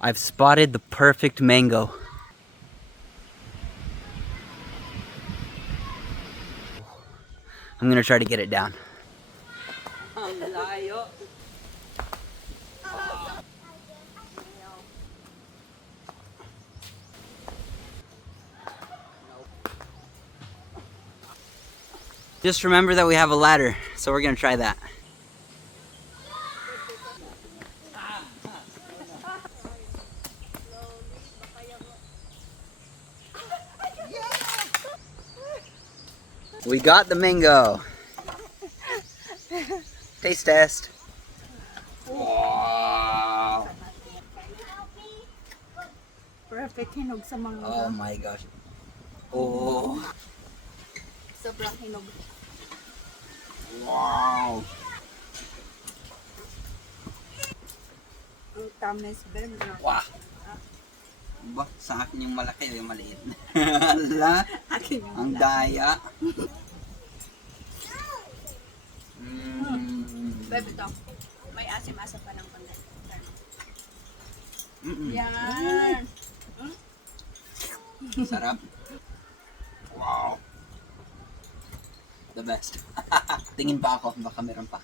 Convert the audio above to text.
I've spotted the perfect mango. I'm gonna try to get it down. Ang layo. Just remember that we have a ladder, so we're gonna try that. We got the mango. Taste test. Wow. Perfect hinog sa mga. Oh my gosh. Oh. Sobrang hinog. Wow. Ang tamis, bebe. Wow. Ba, sa akin yung malaki, yung maliit. Hala, ang daya. Bebe to. May asim-asa pa ng konti. Yan. Sarap. Wow. The best. Tingin pa ako, baka meron pa.